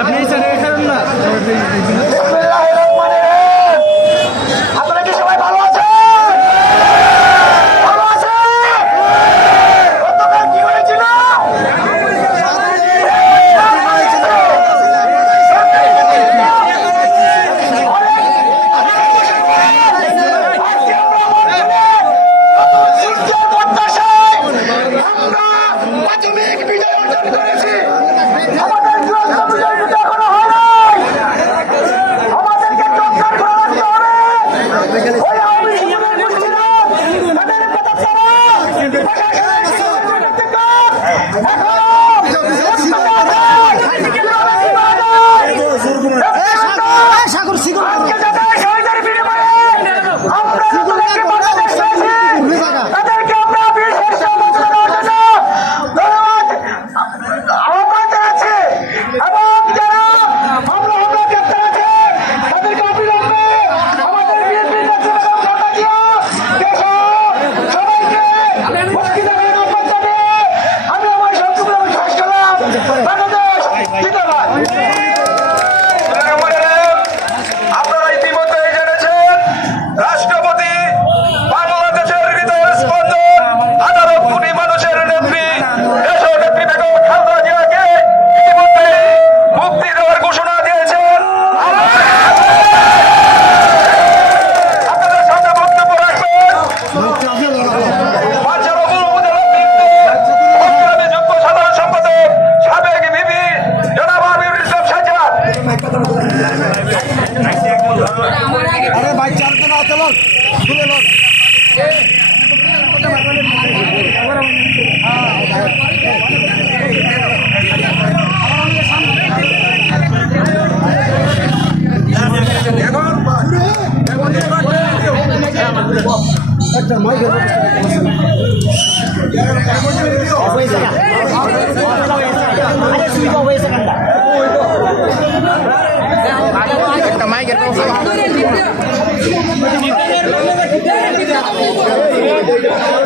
আপনি এই চ্যানেল খেলেন না। Deus.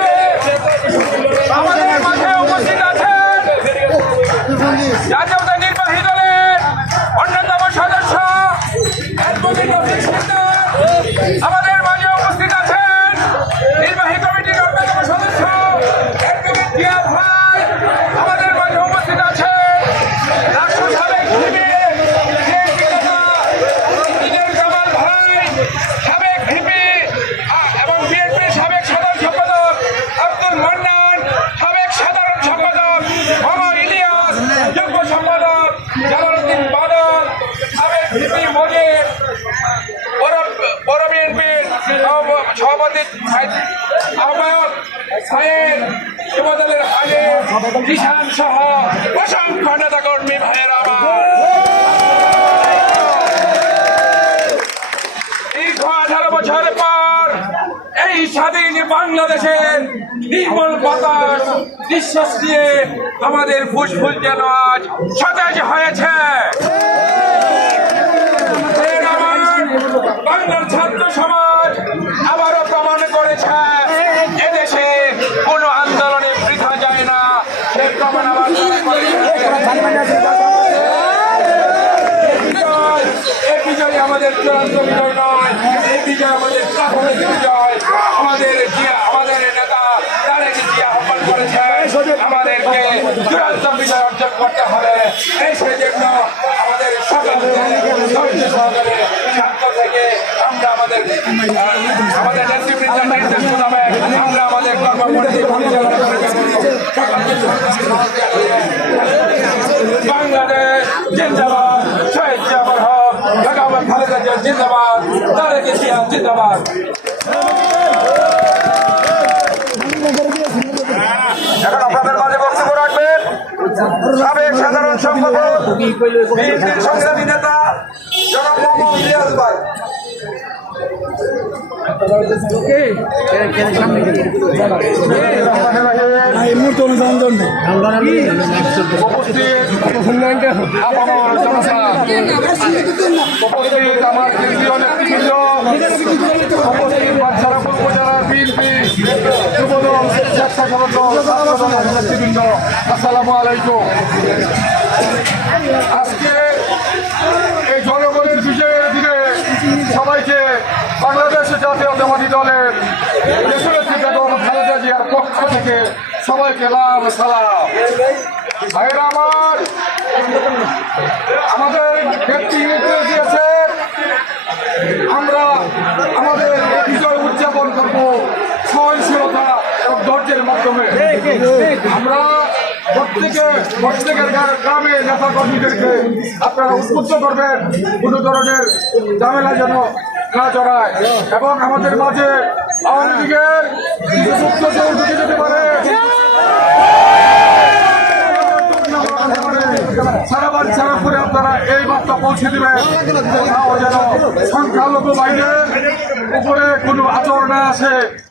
আমাদের মাঝে উপস্থিত আছেন বড় আহ্বায়ক সাহেব শিবদলের হালে কিষান সহ অসংখ্য নেতা কর্মী ভাইয়ের আমার। দীর্ঘ আঠারো বছর পর এই স্বাধীন বাংলাদেশের নির্মল বাতাস নিঃশ্বাস দিয়ে আমাদের ফুসফুস যেন আজ সতেজ হয়েছে। বাংলার ছাত্র সমাজ আবারও প্রমাণ করেছে, এদেশে কোনো আন্দোলনে বৃথা যায় না। সে প্রমাণ আবার বিজয় আমাদের চূড়ান্ত বিজয় আমাদের প্রাথমিক আমাদের নেতা তারেক করেছে? আমাদেরকে চূড়ান্ত অর্জন করতে হবে। এই সেজন্য আমাদের সহকারে আমাদের আমাদের নেতৃবৃন্দের নির্দেশ মোতাবেক আমরা আমাদের কর্মসূচি পরিচালনা করে বাংলাদেশ জিন্দাবাদ, শহীদ জিয়াউর হক লাগামত খালেদা জিয়া জিন্দাবাদ, তারেক জিয়া জিন্দাবাদ। সাধারণ সম্পাদক সংগ্রামী নেতা জনাব ভাই। এই মুহূর্তে দল নেতৃবৃন্দ আসসালামু আলাইকুম আজকে জিয়ার পক্ষ থেকে সবাইকে লাভ সালাম। ভাইরা আমার, আমাদের ব্যক্তি নির্দেশ দিয়েছে, আমরা আমাদের বিজয় উদযাপন করব সহনশীলতা এবং ধৈর্যের মাধ্যমে। আমরা প্রত্যেকে, প্রত্যেকের গ্রামে নেতা কর্মীদেরকে আপনারা উদ্বুদ্ধ করবেন, কোনো ধরনের ঝামেলা যেন না জড়ায় এবং আমাদের মাঝে সারা বাড়ি সারা করে আপনারা এই বার্তা পৌঁছে দেবেন। সংখ্যালঘু বাইরের উপরে কোনো আচরণ আছে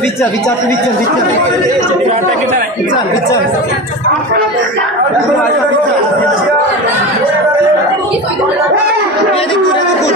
বিচার বিচারকে বিচার বিচার। বিচার বিচার। বিচার